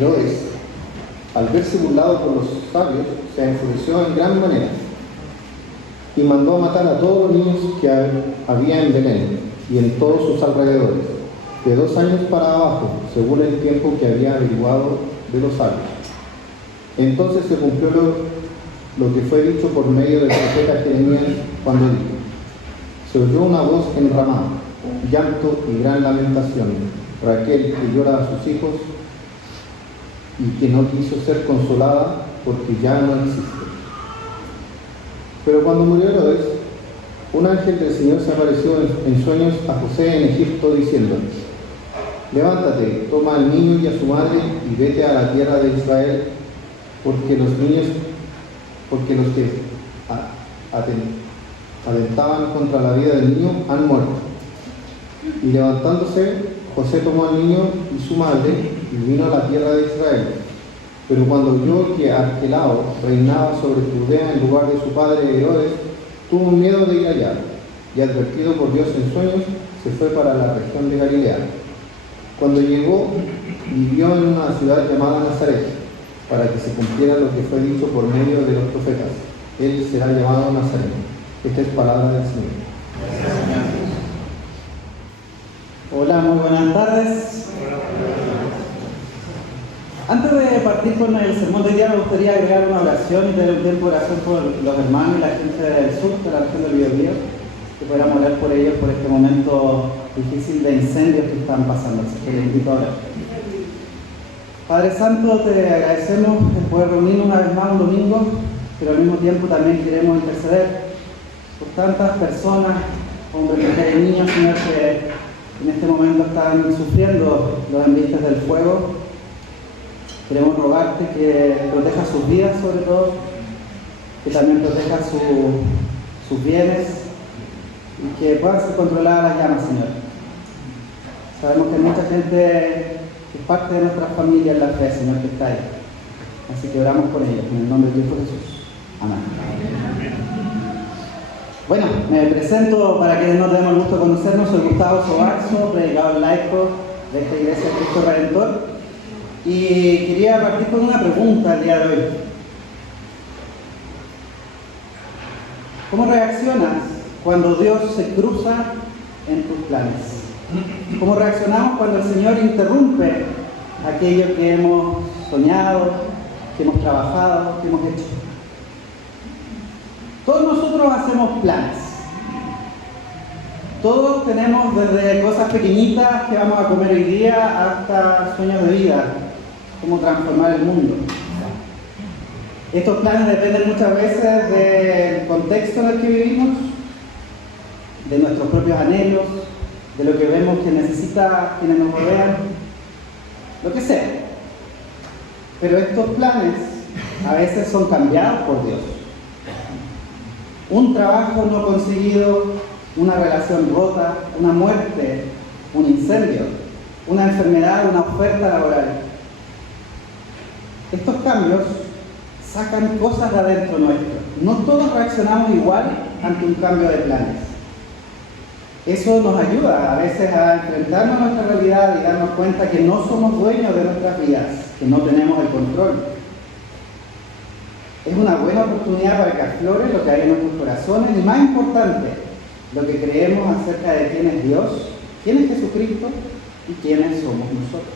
Herodes, al verse burlado por los sabios, se enfureció en gran manera y mandó a matar a todos los niños que había en Belén y en todos sus alrededores, de 2 años para abajo, según el tiempo que había averiguado de los sabios. Entonces se cumplió lo que fue dicho por medio del profeta Jeremías cuando dijo: se oyó una voz en Ramá, llanto y gran lamentación, Raquel que llora a sus hijos y que no quiso ser consolada porque ya no existe. Pero cuando murió Herodes, un ángel del Señor se apareció en sueños a José en Egipto diciendo: levántate, toma al niño y a su madre y vete a la tierra de Israel, porque los que atentaban contra la vida del niño han muerto. Y levantándose, José tomó al niño y su madre y vino a la tierra de Israel. Pero cuando oyó que Arquelao reinaba sobre Judea en lugar de su padre Herodes, tuvo miedo de ir allá, y advertido por Dios en sueños, se fue para la región de Galilea. Cuando llegó, vivió en una ciudad llamada Nazaret, para que se cumpliera lo que fue dicho por medio de los profetas: él será llamado Nazareno. Esta es palabra del Señor. Hola, muy buenas tardes. Antes de partir con el sermón de hoy día, me gustaría agregar una oración y tener un tiempo de oración por los hermanos y la gente del sur, de la región del Biobío, que pudiéramos orar por ellos por este momento difícil de incendios que están pasando. Así que les invito a orar. Padre Santo, te agradecemos el poder reunirnos una vez más un domingo, pero al mismo tiempo también queremos interceder por tantas personas, hombres, mujeres y niños, Señor, que en este momento están sufriendo los embates del fuego. Queremos rogarte que proteja sus vidas, sobre todo, que también proteja sus bienes y que puedan ser controladas las llamas, Señor. Sabemos que hay mucha gente que es parte de nuestra familia en la fe, Señor, que está ahí. Así que oramos por ellos, en el nombre de Cristo Jesús. Amén. Bueno, me presento para quienes no tenemos el gusto de conocernos. Soy Gustavo Sobarzo, predicador laico de esta iglesia de Cristo Redentor. Y quería partir con una pregunta el día de hoy. ¿Cómo reaccionas cuando Dios se cruza en tus planes? ¿Cómo reaccionamos cuando el Señor interrumpe aquello que hemos soñado, que hemos trabajado, que hemos hecho? Todos nosotros hacemos planes. Todos tenemos desde cosas pequeñitas que vamos a comer hoy día hasta sueños de vida, cómo transformar el mundo. Estos planes dependen muchas veces del contexto en el que vivimos, de nuestros propios anhelos, de lo que vemos que necesita quienes nos rodean, lo que sea. Pero estos planes a veces son cambiados por Dios. Un trabajo no conseguido, una relación rota, una muerte, un incendio, una enfermedad, una oferta laboral. Estos cambios sacan cosas de adentro nuestro. No todos reaccionamos igual ante un cambio de planes. Eso nos ayuda a veces a enfrentarnos a nuestra realidad y darnos cuenta que no somos dueños de nuestras vidas, que no tenemos el control. Es una buena oportunidad para que aflore lo que hay en nuestros corazones y, más importante, lo que creemos acerca de quién es Dios, quién es Jesucristo y quiénes somos nosotros.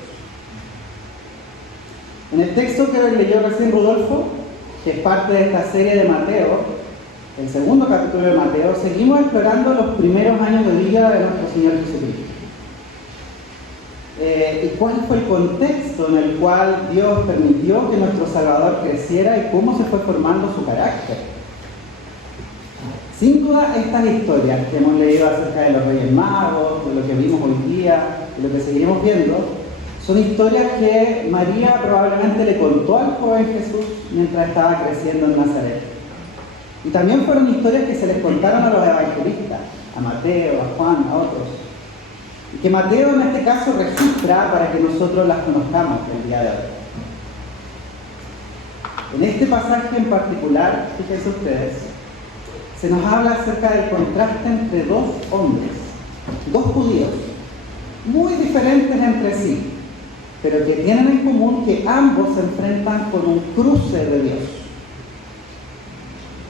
En el texto que leyó recién Rodolfo, que es parte de esta serie de Mateo, el segundo capítulo de Mateo, seguimos explorando los primeros años de vida de nuestro Señor Jesucristo. ¿Y cuál fue el contexto en el cual Dios permitió que nuestro Salvador creciera y cómo se fue formando su carácter? Sin duda, estas historias que hemos leído acerca de los Reyes Magos, de lo que vimos hoy día, de lo que seguiremos viendo, son historias que María probablemente le contó al joven Jesús mientras estaba creciendo en Nazaret. Y también fueron historias que se les contaron a los evangelistas, a Mateo, a Juan, a otros. Y que Mateo en este caso registra para que nosotros las conozcamos el día de hoy. En este pasaje en particular, fíjense ustedes, se nos habla acerca del contraste entre dos hombres, dos judíos, muy diferentes entre sí, pero que tienen en común que ambos se enfrentan con un cruce de Dios,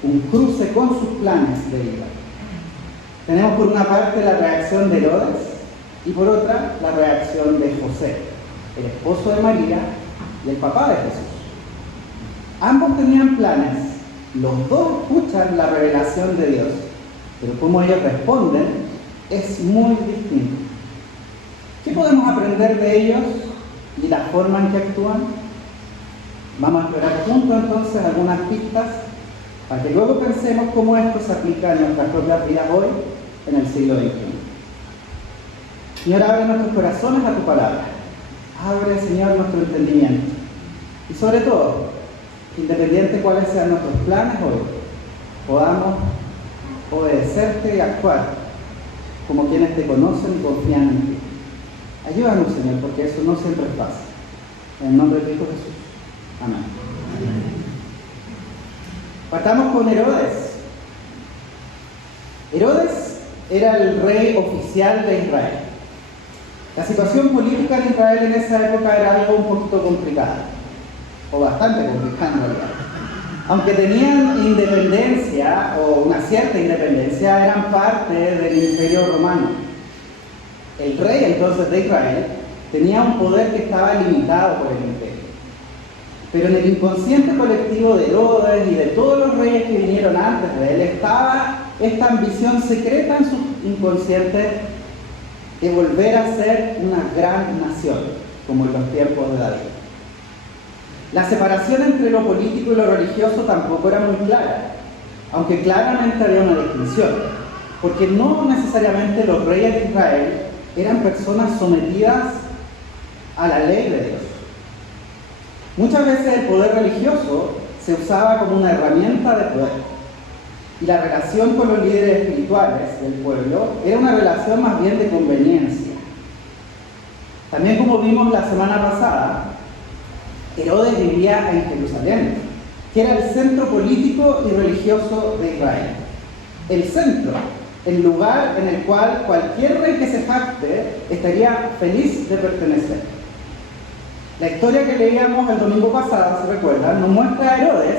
un cruce con sus planes de vida. Tenemos por una parte la reacción de Herodes y por otra la reacción de José, el esposo de María y el papá de Jesús. Ambos tenían planes, los dos escuchan la revelación de Dios, pero cómo ellos responden es muy distinto. ¿Qué podemos aprender de ellos y la forma en que actúan? Vamos a explorar juntos entonces algunas pistas para que luego pensemos cómo esto se aplica en nuestras propias vidas hoy, en el siglo XXI. Señor, abre nuestros corazones a tu palabra. Abre, Señor, nuestro entendimiento. Y sobre todo, independiente de cuáles sean nuestros planes hoy, podamos obedecerte y actuar como quienes te conocen y confían en ti. Ayúdanos, Señor, porque eso no siempre es fácil. En el nombre de Cristo Jesús. Amén. Partamos con Herodes. Herodes era el rey oficial de Israel. La situación política en Israel en esa época era algo un poquito complicada, o bastante complicada en realidad. Aunque tenían independencia, o una cierta independencia, eran parte del Imperio Romano. El rey entonces de Israel tenía un poder que estaba limitado por el imperio. Pero en el inconsciente colectivo de Herodes y de todos los reyes que vinieron antes de él estaba esta ambición secreta en su inconsciente de volver a ser una gran nación, como en los tiempos de David. La separación entre lo político y lo religioso tampoco era muy clara, aunque claramente había una distinción, porque no necesariamente los reyes de Israel eran personas sometidas a la ley de Dios. Muchas veces el poder religioso se usaba como una herramienta de poder, y la relación con los líderes espirituales del pueblo era una relación más bien de conveniencia. También, como vimos la semana pasada, Herodes vivía en Jerusalén, que era el centro político y religioso de Israel. El centro, el lugar en el cual cualquier rey que se jacte estaría feliz de pertenecer. La historia que leíamos el domingo pasado, ¿se recuerdan?, nos muestra a Herodes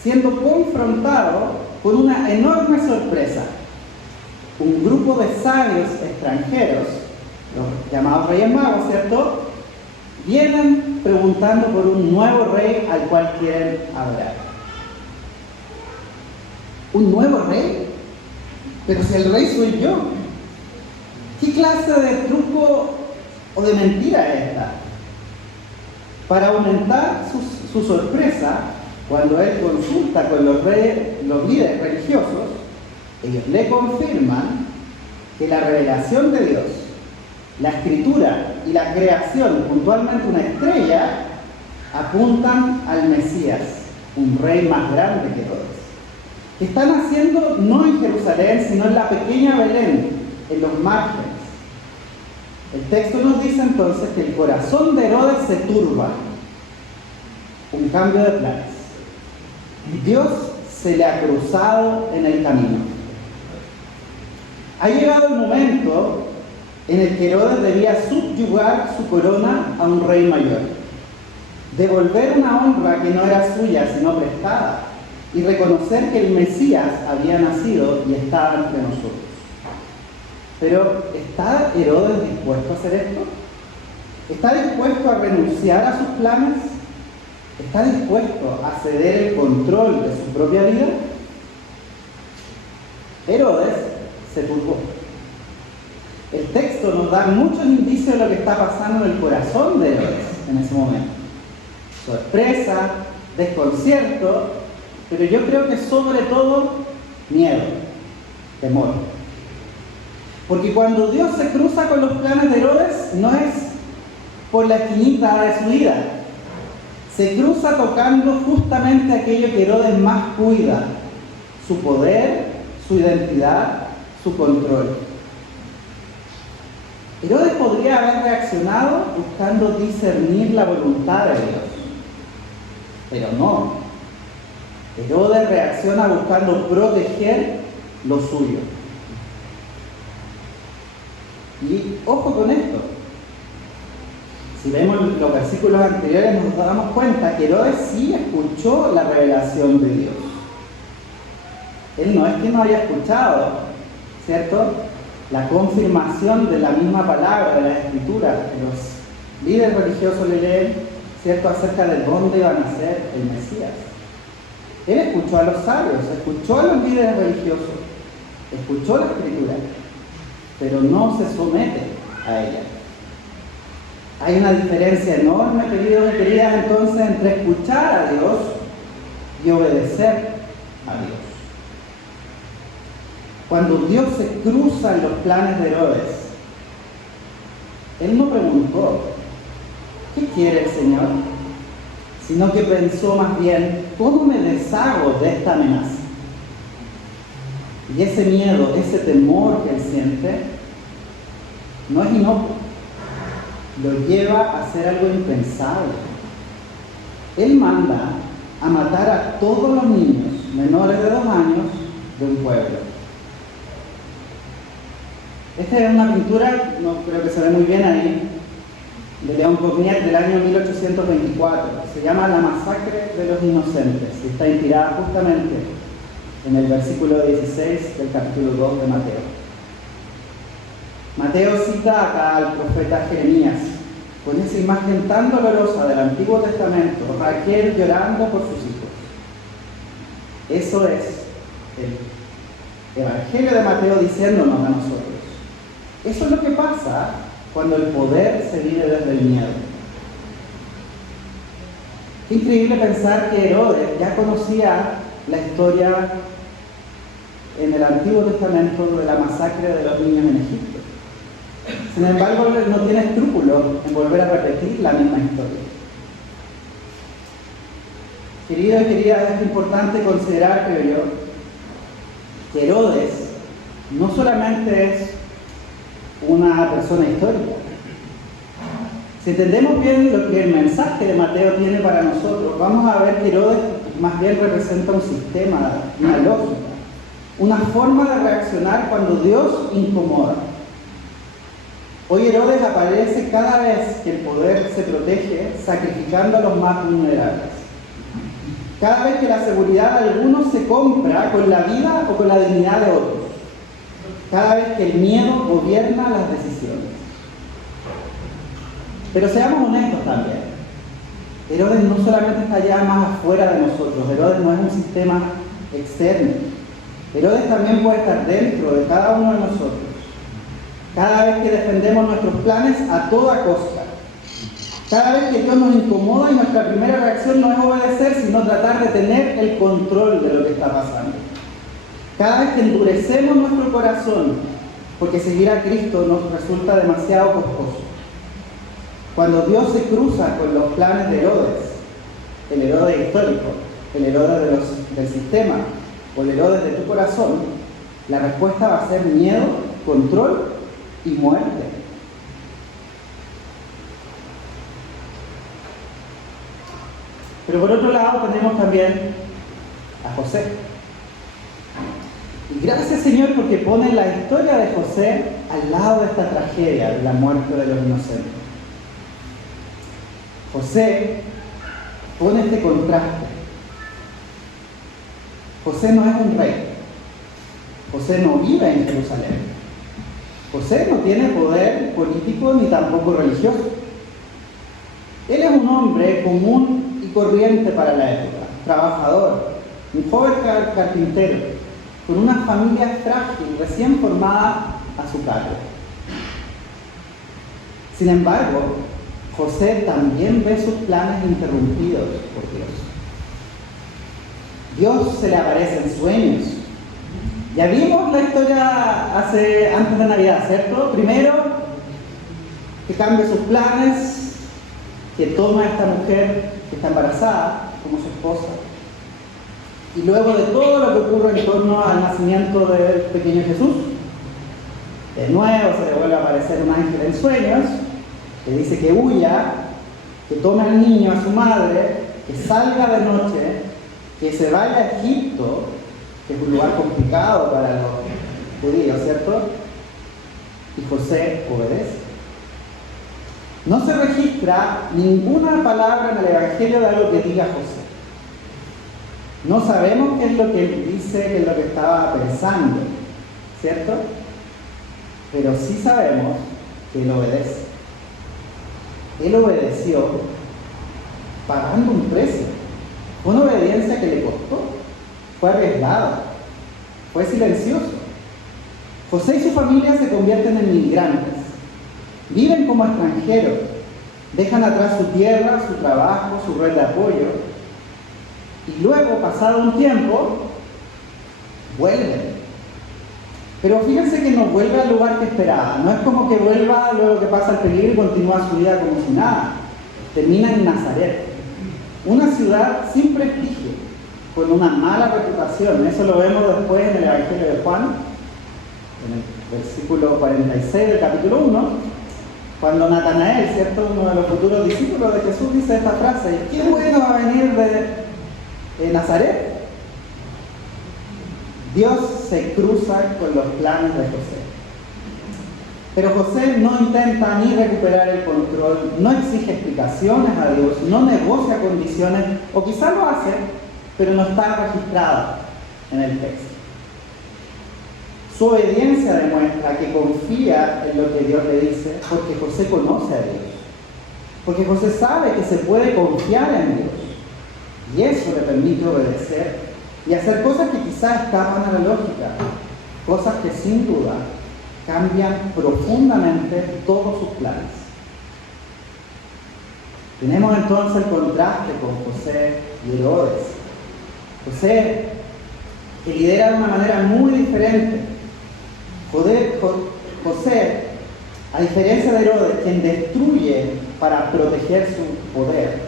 siendo confrontado con una enorme sorpresa. Un grupo de sabios extranjeros, los llamados Reyes Magos, ¿cierto?, vienen preguntando por un nuevo rey al cual quieren adorar. ¿Un nuevo rey? Pero si el rey soy yo. ¿Qué clase de truco o de mentira es esta? Para aumentar su sorpresa, cuando él consulta con los líderes religiosos, ellos le confirman que la revelación de Dios, la escritura y la creación, puntualmente una estrella, apuntan al Mesías, un rey más grande que Herodes, que está naciendo no en Jerusalén, sino en la pequeña Belén, en los márgenes. El texto nos dice entonces que el corazón de Herodes se turba, un cambio de planes. Dios se le ha cruzado en el camino. Ha llegado el momento en el que Herodes debía subyugar su corona a un rey mayor, devolver una honra que no era suya sino prestada, y reconocer que el Mesías había nacido y estaba entre nosotros. Pero, ¿está Herodes dispuesto a hacer esto? ¿Está dispuesto a renunciar a sus planes? ¿Está dispuesto a ceder el control de su propia vida? Herodes se turbó. El texto nos da muchos indicios de lo que está pasando en el corazón de Herodes en ese momento. Sorpresa, desconcierto, pero yo creo que sobre todo miedo, temor. Porque cuando Dios se cruza con los planes de Herodes, no es por la esquinita de su vida. Se cruza tocando justamente aquello que Herodes más cuida: su poder, su identidad, su control. Herodes podría haber reaccionado buscando discernir la voluntad de Dios, pero no. Herodes reacciona buscando proteger lo suyo. Y ojo con esto. Si vemos los versículos anteriores nos damos cuenta que Herodes sí escuchó la revelación de Dios. Él no es que no haya escuchado, ¿cierto?, la confirmación de la misma palabra de la Escritura. Los líderes religiosos le leen, ¿cierto?, acerca de dónde iba a nacer el Mesías. Él escuchó a los sabios, escuchó a los líderes religiosos, escuchó la Escritura, pero no se somete a ella. Hay una diferencia enorme, queridos y queridas, entonces, entre escuchar a Dios y obedecer a Dios. Cuando Dios se cruza en los planes de Herodes, él no preguntó, ¿qué quiere el Señor?, sino que pensó más bien, ¿cómo me deshago de esta amenaza? Y ese miedo, ese temor que él siente, no es inocuo, lo lleva a hacer algo impensable. Él manda a matar a todos los niños menores de 2 años de un pueblo. Esta es una pintura, no creo que se ve muy bien ahí, de León Cornier del año 1824. Se llama La masacre de los inocentes y está inspirada justamente en el versículo 16 del capítulo 2 de Mateo. Mateo cita acá al profeta Jeremías con esa imagen tan dolorosa del Antiguo Testamento, Raquel llorando por sus hijos. Eso es el Evangelio de Mateo diciéndonos a nosotros. Eso es lo que pasa cuando el poder se vive desde el miedo. Qué increíble pensar que Herodes ya conocía la historia en el Antiguo Testamento de la masacre de los niños en Egipto. Sin embargo, no tiene escrúpulos en volver a repetir la misma historia. Queridos y queridas, es importante considerar, creo yo, que Herodes no solamente es una persona histórica. Si entendemos bien lo que el mensaje de Mateo tiene para nosotros, vamos a ver que Herodes más bien representa un sistema, una lógica, una forma de reaccionar cuando Dios incomoda. Hoy Herodes aparece cada vez que el poder se protege, sacrificando a los más vulnerables. Cada vez que la seguridad de algunos se compra con la vida o con la dignidad de otros. Cada vez que el miedo gobierna las decisiones. Pero seamos honestos también. Herodes no solamente está allá más afuera de nosotros. Herodes no es un sistema externo. Herodes también puede estar dentro de cada uno de nosotros. Cada vez que defendemos nuestros planes a toda costa. Cada vez que Dios nos incomoda y nuestra primera reacción no es obedecer, sino tratar de tener el control de lo que está pasando. Cada vez que endurecemos nuestro corazón, porque seguir a Cristo nos resulta demasiado costoso. Cuando Dios se cruza con los planes de Herodes, el Herodes histórico, el Herodes del sistema, o el Herodes de tu corazón, la respuesta va a ser miedo, control y muerte. Pero por otro lado tenemos también a José. Y gracias, Señor, porque pone la historia de José al lado de esta tragedia de la muerte de los inocentes. José pone este contraste. José no es un rey. José no vive en Jerusalén. José no tiene poder político ni tampoco religioso. Él es un hombre común y corriente para la época, trabajador, un joven carpintero, con una familia frágil, recién formada a su cargo. Sin embargo, José también ve sus planes interrumpidos por Dios. Dios se le aparece en sueños. Ya vimos la historia antes de Navidad, ¿cierto? Primero, que cambia sus planes, que toma a esta mujer que está embarazada como su esposa. Y luego de todo lo que ocurre en torno al nacimiento del pequeño Jesús, de nuevo se le vuelve a aparecer un ángel en sueños, que dice que huya, que tome al niño, a su madre, que salga de noche, que se vaya a Egipto, que es un lugar complicado para los judíos, ¿cierto? Y José obedece. No se registra ninguna palabra en el Evangelio de algo que diga José. No sabemos qué es lo que él dice, qué es lo que estaba pensando, ¿cierto? Pero sí sabemos que él obedece. Él obedeció pagando un precio. Fue una obediencia que le costó. Fue arriesgado. Fue silencioso. José y su familia se convierten en migrantes. Viven como extranjeros. Dejan atrás su tierra, su trabajo, su red de apoyo. Y luego, pasado un tiempo, vuelven. Pero fíjense que no vuelve al lugar que esperaba. No es como que vuelva luego que pasa el peligro y continúa su vida como si nada. Termina en Nazaret, una ciudad sin prestigio, con una mala reputación. Eso lo vemos después en el Evangelio de Juan, en el versículo 46 del capítulo 1, cuando Natanael, ¿cierto?, uno de los futuros discípulos de Jesús, dice esta frase: ¿qué bueno va a venir de Nazaret? Dios se cruza con los planes de José. Pero José no intenta ni recuperar el control, no exige explicaciones a Dios, no negocia condiciones, o quizá lo hace, pero no está registrado en el texto. Su obediencia demuestra que confía en lo que Dios le dice, porque José conoce a Dios, porque José sabe que se puede confiar en Dios, y eso le permite obedecer y hacer cosas que quizás escapan a la lógica, cosas que sin duda cambian profundamente todos sus planes. Tenemos entonces el contraste con José y Herodes. José, que lidera de una manera muy diferente. José, a diferencia de Herodes, quien destruye para proteger su poder.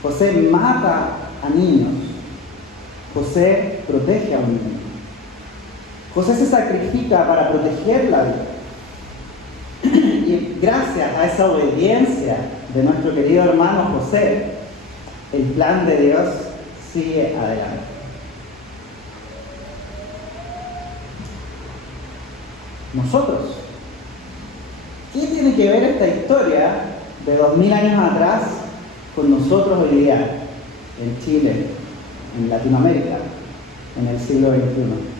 José mata a niños. José protege a un niño. José se sacrifica para proteger la vida. Y gracias a esa obediencia de nuestro querido hermano José, el plan de Dios sigue adelante. Nosotros, ¿qué tiene que ver esta historia de 2000 años atrás con nosotros hoy día en Chile, en Latinoamérica, en el siglo XXI?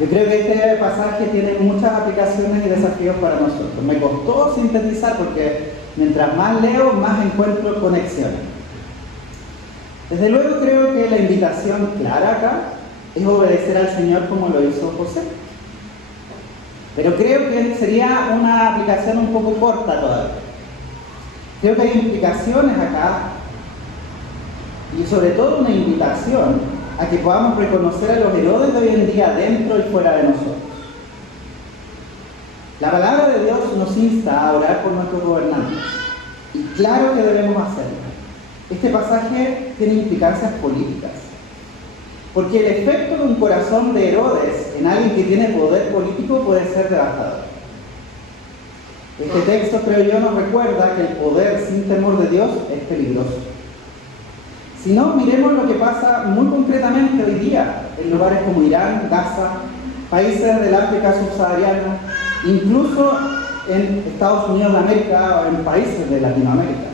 Yo creo que este pasaje tiene muchas aplicaciones y desafíos para nosotros. Me costó sintetizar porque mientras más leo, más encuentro conexiones. Desde luego creo que la invitación clara acá es obedecer al Señor como lo hizo José. Pero creo que sería una aplicación un poco corta todavía. Creo que hay implicaciones acá y sobre todo una invitación a que podamos reconocer a los Herodes de hoy en día dentro y fuera de nosotros. La palabra de Dios nos insta a orar por nuestros gobernantes, y claro que debemos hacerlo. Este pasaje tiene implicancias políticas, porque el efecto de un corazón de Herodes en alguien que tiene poder político puede ser devastador. Este texto, creo yo, nos recuerda que el poder sin temor de Dios es peligroso. Si no, miremos lo que pasa muy concretamente hoy día en lugares como Irán, Gaza, países del África subsahariana, incluso en Estados Unidos de América o en países de Latinoamérica,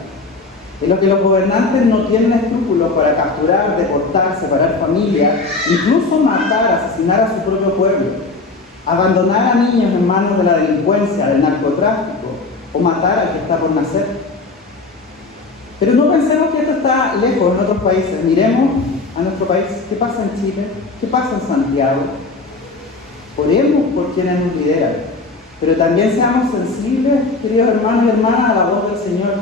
en lo que los gobernantes no tienen escrúpulos para capturar, deportar, separar familias, incluso matar, asesinar a su propio pueblo, abandonar a niños en manos de la delincuencia, del narcotráfico, o matar al que está por nacer. Pero no pensemos que esto está lejos en otros países. Miremos a nuestro país. ¿Qué pasa en Chile? ¿Qué pasa en Santiago? Oremos por quienes nos lideran. Pero también seamos sensibles, queridos hermanos y hermanas, a la voz del Señor.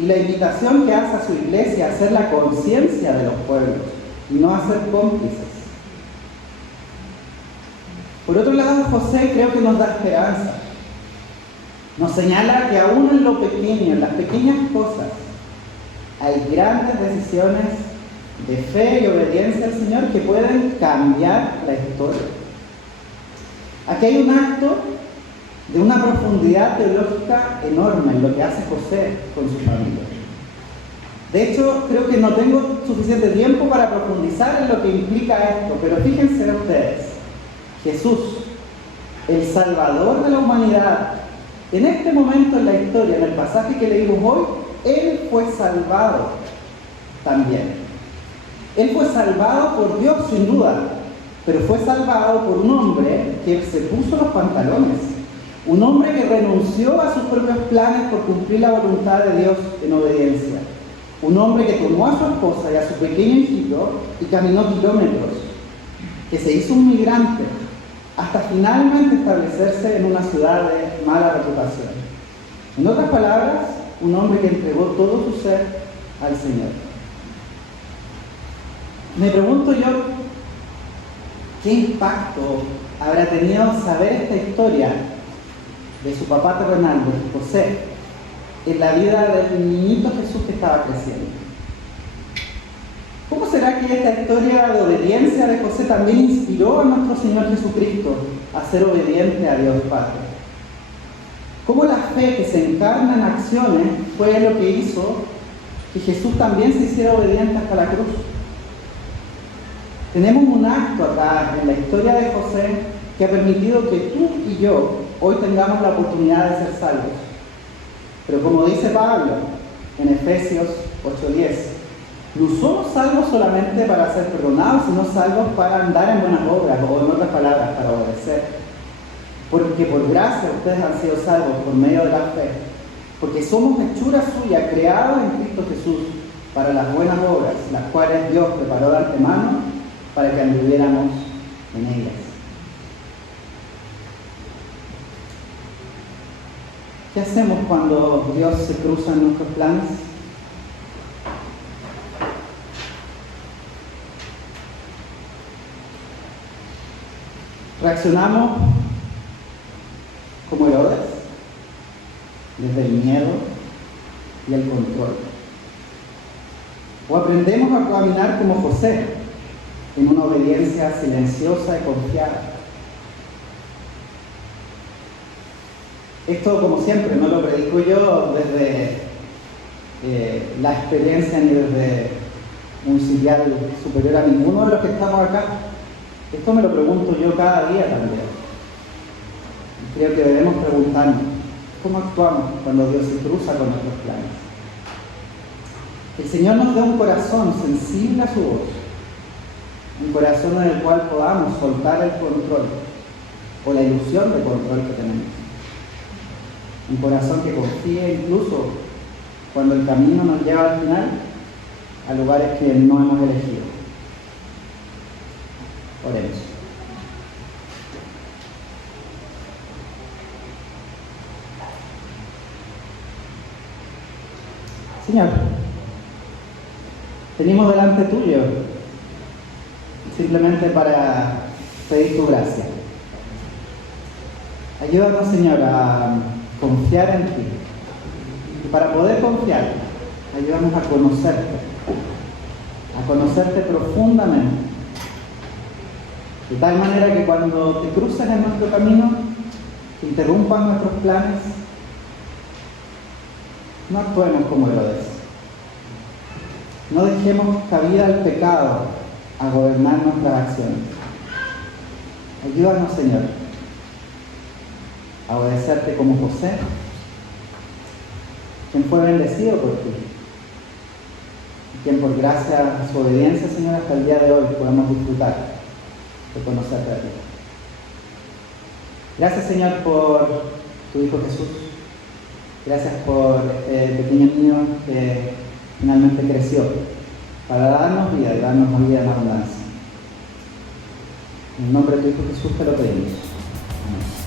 Y la invitación que hace a su iglesia a hacer la conciencia de los pueblos y no a ser cómplices. Por otro lado, José creo que nos da esperanza. Nos señala que aún en lo pequeño, en las pequeñas cosas, hay grandes decisiones de fe y obediencia al Señor que pueden cambiar la historia. Aquí hay un acto de una profundidad teológica enorme en lo que hace José con su familia. De hecho, creo que no tengo suficiente tiempo para profundizar en lo que implica esto, pero fíjense ustedes, Jesús, el Salvador de la humanidad, En este momento en la historia, en el pasaje que leímos hoy, él fue salvado también. Él fue salvado por Dios, sin duda, pero fue salvado por un hombre que se puso los pantalones. Un hombre que renunció a sus propios planes por cumplir la voluntad de Dios en obediencia. Un hombre que tomó a su esposa y a su pequeño hijito y caminó kilómetros. Que se hizo un migrante hasta finalmente establecerse en una ciudad de mala reputación. En otras palabras, un hombre que entregó todo su ser al Señor. Me pregunto yo, ¿qué impacto habrá tenido saber esta historia de su papá terrenal, de José, en la vida del niñito Jesús que estaba creciendo? ¿Cómo será que esta historia de obediencia de José también inspiró a nuestro Señor Jesucristo a ser obediente a Dios Padre? ¿Cómo la fe que se encarna en acciones fue lo que hizo que Jesús también se hiciera obediente hasta la cruz? Tenemos un acto acá en la historia de José que ha permitido que tú y yo hoy tengamos la oportunidad de ser salvos. Pero como dice Pablo en Efesios 8:10, no somos salvos solamente para ser perdonados, sino salvos para andar en buenas obras, o en otras palabras, para obedecer. Porque por gracia ustedes han sido salvos por medio de la fe. Porque somos hechura suya, creados en Cristo Jesús, para las buenas obras, las cuales Dios preparó de antemano para que anduviéramos en ellas. ¿Qué hacemos cuando Dios se cruza en nuestros planes? ¿Reaccionamos como Herodes? Desde el miedo y el control. ¿O aprendemos a caminar como José, en una obediencia silenciosa y confiada? Esto, como siempre, no lo predico yo desde la experiencia ni desde un sitial superior a ninguno de los que estamos acá. Esto me lo pregunto yo cada día también. Y creo que debemos preguntarnos, ¿cómo actuamos cuando Dios se cruza con nuestros planes? El Señor nos da un corazón sensible a su voz, un corazón en el cual podamos soltar el control o la ilusión de control que tenemos. Un corazón que confíe incluso cuando el camino nos lleva al final a lugares que no hemos elegido. Oremos. Señor, venimos delante tuyo simplemente para pedir tu gracia. Ayúdanos, Señor, a confiar en ti. Y para poder confiar, ayúdanos a conocerte profundamente. De tal manera que cuando te cruces en nuestro camino, que interrumpan nuestros planes, no actuemos como Herodes. No dejemos cabida al pecado a gobernar nuestras acciones. Ayúdanos, Señor, a obedecerte como José, quien fue bendecido por ti, y quien por gracia a su obediencia, Señor, hasta el día de hoy podemos disfrutar de conocerte a ti. Gracias, Señor, por tu Hijo Jesús. Gracias por este pequeño niño que finalmente creció para darnos vida y darnos vida en abundancia. En el nombre de tu Hijo Jesús te lo pedimos. Amén.